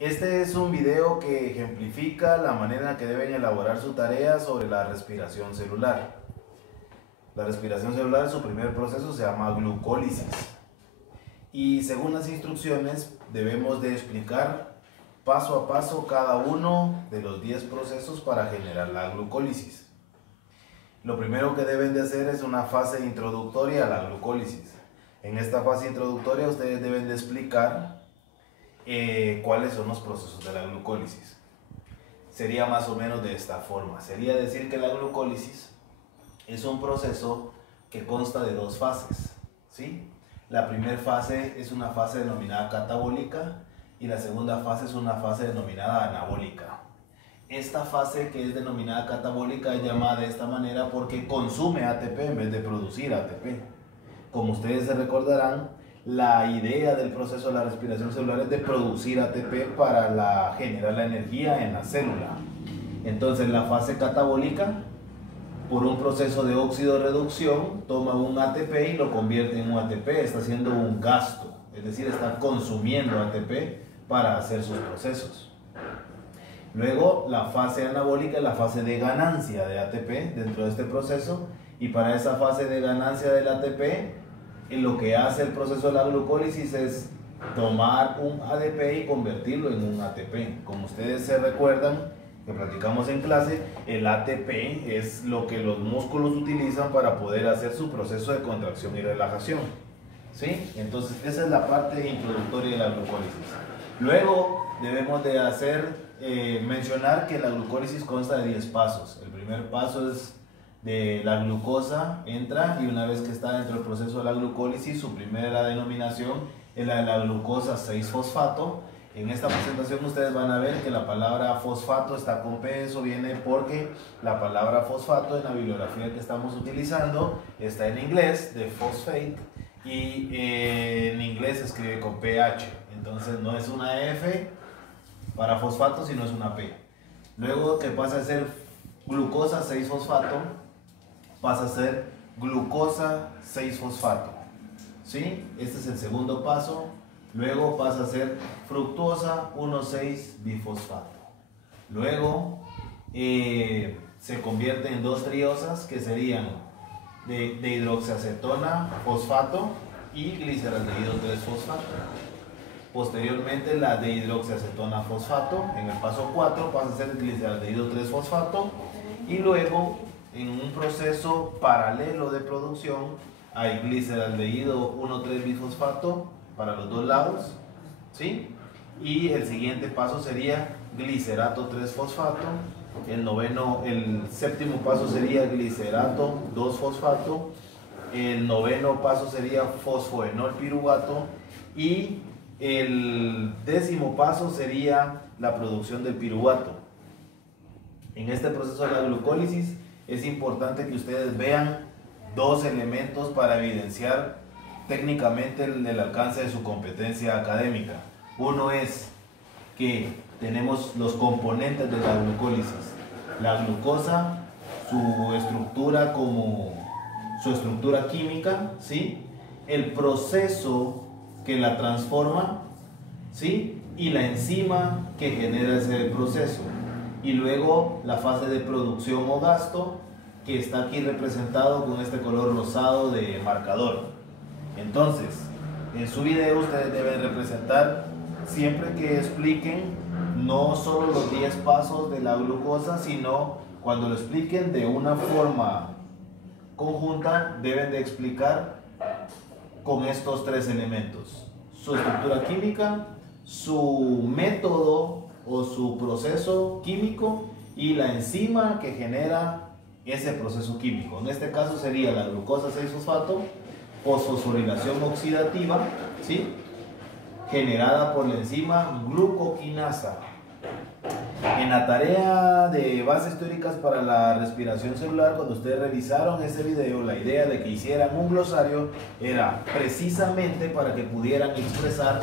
Este es un video que ejemplifica la manera en que deben elaborar su tarea sobre la respiración celular. La respiración celular, su primer proceso se llama glucólisis. Y según las instrucciones debemos de explicar paso a paso cada uno de los 10 procesos para generar la glucólisis. Lo primero que deben de hacer es una fase introductoria a la glucólisis. En esta fase introductoria ustedes deben de explicar cuáles son los procesos de la glucólisis. Sería más o menos de esta forma. Sería decir que la glucólisis es un proceso que consta de dos fases, ¿sí? La primera fase es una fase denominada catabólica y la segunda fase es una fase denominada anabólica. Esta fase, que es denominada catabólica, es llamada de esta manera porque consume ATP en vez de producir ATP. Como ustedes se recordarán, la idea del proceso de la respiración celular es de producir ATP para generar la energía en la célula. Entonces la fase catabólica, por un proceso de óxido-reducción, toma un ATP y lo convierte en un ATP, está haciendo un gasto, es decir, está consumiendo ATP para hacer sus procesos. Luego la fase anabólica es la fase de ganancia de ATP dentro de este proceso, y para esa fase de ganancia del ATP, lo que hace el proceso de la glucólisis es tomar un ADP y convertirlo en un ATP. Como ustedes se recuerdan, que platicamos en clase, el ATP es lo que los músculos utilizan para poder hacer su proceso de contracción y relajación, ¿sí? Entonces esa es la parte introductoria de la glucólisis. Luego debemos de mencionar que la glucólisis consta de 10 pasos. El primer paso es de la glucosa, entra, y una vez que está dentro del proceso de la glucólisis, su primera denominación es la de la glucosa 6-fosfato. En esta presentación ustedes van a ver que la palabra fosfato está con P. Eso viene porque la palabra fosfato en la bibliografía que estamos utilizando está en inglés, de phosphate, y en inglés se escribe con PH. Entonces no es una F para fosfato, sino es una P. Luego, que pasa a ser glucosa 6-fosfato, pasa a ser glucosa 6-fosfato, ¿sí? Este es el segundo paso. Luego pasa a ser fructosa 1,6-bifosfato. Luego se convierte en dos triosas, que serían de hidroxiacetona fosfato y gliceraldehído 3-fosfato. Posteriormente la de hidroxiacetona fosfato, en el paso 4, pasa a ser gliceraldehído 3-fosfato. Y luego, en un proceso paralelo de producción, hay gliceraldehído 1,3-bifosfato para los dos lados, ¿sí? Y el siguiente paso sería glicerato 3-fosfato. El séptimo paso sería glicerato 2-fosfato. El noveno paso sería fosfoenol piruvato. Y el 10º paso sería la producción del piruvato. En este proceso de la glucólisis es importante que ustedes vean dos elementos para evidenciar técnicamente el alcance de su competencia académica. Uno es que tenemos los componentes de la glucólisis. La glucosa, su estructura química, ¿sí? El proceso que la transforma, ¿sí? Y la enzima que genera ese proceso. Y luego la fase de producción o gasto, que está aquí representado con este color rosado de marcador. Entonces, en su video ustedes deben representar, siempre que expliquen, no solo los 10 pasos de la glucosa, sino cuando lo expliquen de una forma conjunta, deben de explicar con estos 3 elementos: su estructura química, su método o su proceso químico y la enzima que genera ese proceso químico. En este caso sería la glucosa 6-fosfato, fosforilación oxidativa, ¿sí? Generada por la enzima glucoquinasa. En la tarea de bases teóricas para la respiración celular, cuando ustedes revisaron ese video, la idea de que hicieran un glosario era precisamente para que pudieran expresar,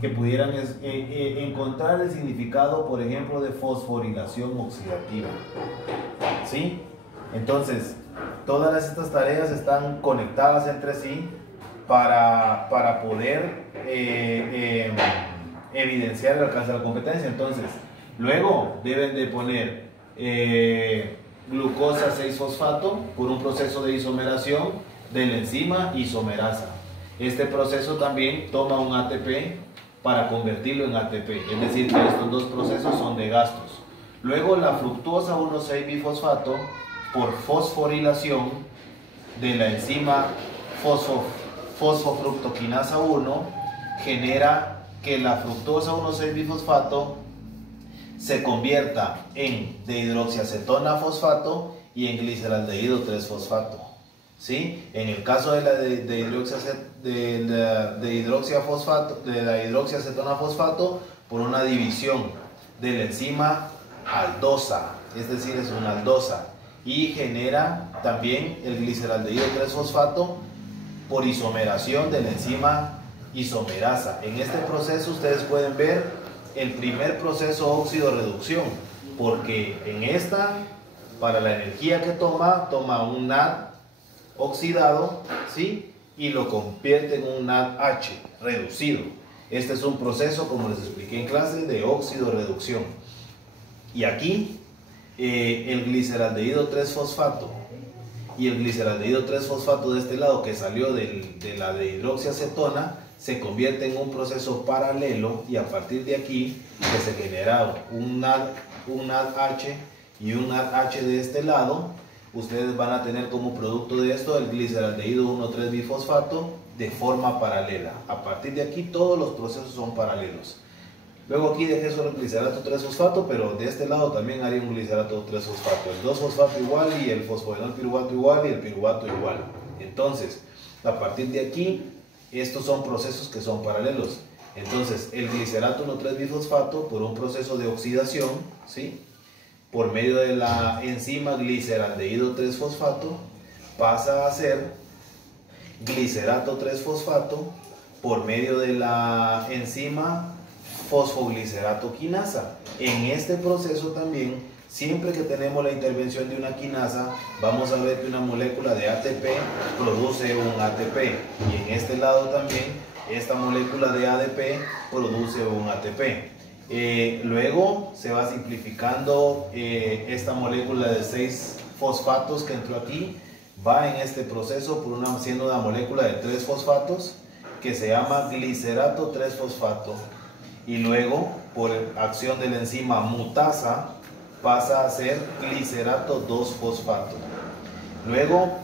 que pudieran encontrar el significado, por ejemplo, de fosforilación oxidativa, ¿sí? Entonces, todas estas tareas están conectadas entre sí para poder evidenciar el alcance de la competencia. Entonces, luego deben de poner glucosa 6-fosfato por un proceso de isomeración de la enzima isomerasa. Este proceso también toma un ATP para convertirlo en ATP, es decir, que estos dos procesos son de gastos. Luego la fructosa 1,6-bifosfato por fosforilación de la enzima fosfofructoquinasa 1 genera que la fructosa 1,6-bifosfato se convierta en dehidroxiacetona fosfato y en gliceraldehído 3-fosfato. ¿Sí? En el caso de la hidroxiacetona fosfato, por una división de la enzima aldosa, es decir, es una aldosa, y genera también el gliceraldehído 3-fosfato por isomeración de la enzima isomerasa. En este proceso ustedes pueden ver el primer proceso óxido-reducción, porque en esta, para la energía que toma un NAD oxidado, ¿sí? Y lo convierte en un NADH reducido. Este es un proceso, como les expliqué en clase, de óxido-reducción. Y aquí el gliceraldehído 3-fosfato y el gliceraldehído 3-fosfato de este lado, que salió de la dehidroxiacetona, se convierte en un proceso paralelo, y a partir de aquí que se genera un NADH y un NADH de este lado, ustedes van a tener como producto de esto el gliceraldehído 1,3-bifosfato de forma paralela. A partir de aquí todos los procesos son paralelos. Luego aquí dejé solo el glicerato 3-fosfato, pero de este lado también haría un glicerato 3-fosfato, el 2-fosfato igual, y el fosfoenol piruvato igual, y el piruvato igual. Entonces, a partir de aquí, estos son procesos que son paralelos. Entonces, el glicerato 1,3-bifosfato, por un proceso de oxidación, ¿sí?, por medio de la enzima gliceraldehído 3-fosfato, pasa a ser glicerato 3-fosfato por medio de la enzima fosfoglicerato quinasa. En este proceso también, siempre que tenemos la intervención de una quinasa, vamos a ver que una molécula de ATP produce un ATP, y en este lado también esta molécula de ADP produce un ATP. Luego se va simplificando esta molécula de 6 fosfatos que entró aquí, va en este proceso siendo una molécula de 3 fosfatos que se llama glicerato 3-fosfato, y luego por acción de la enzima mutasa pasa a ser glicerato 2-fosfato. Luego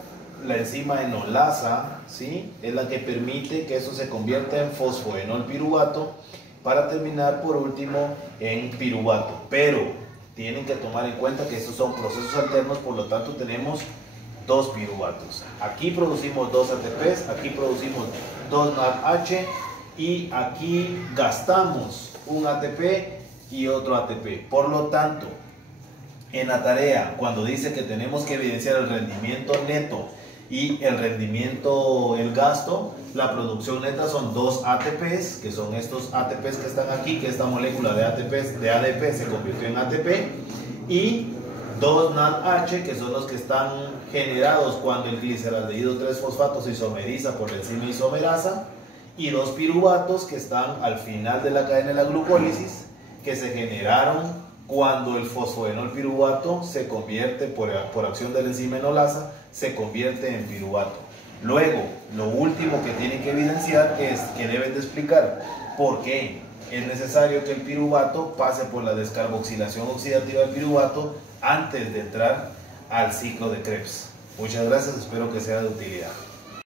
la enzima enolasa, ¿sí?, es la que permite que eso se convierta en fosfoenol piruvato, para terminar por último en piruvato. Pero tienen que tomar en cuenta que estos son procesos alternos, por lo tanto tenemos 2 piruvatos. Aquí producimos 2 ATPs, aquí producimos 2 NADH, y aquí gastamos un ATP y otro ATP. Por lo tanto, en la tarea, cuando dice que tenemos que evidenciar el rendimiento neto y el rendimiento, el gasto, la producción neta son 2 ATPs, que son estos ATPs que están aquí, que esta molécula de ADP se convirtió en ATP, y 2 NADH, que son los que están generados cuando el gliceraldehído 3-fosfato se isomeriza por la enzima isomerasa, y 2 piruvatos que están al final de la cadena de la glucólisis, que se generaron cuando el fosfoenol piruvato se convierte, por acción de la enzima enolasa, se convierte en piruvato. Luego, lo último que tienen que evidenciar es que deben de explicar por qué es necesario que el piruvato pase por la descarboxilación oxidativa del piruvato antes de entrar al ciclo de Krebs. Muchas gracias, espero que sea de utilidad.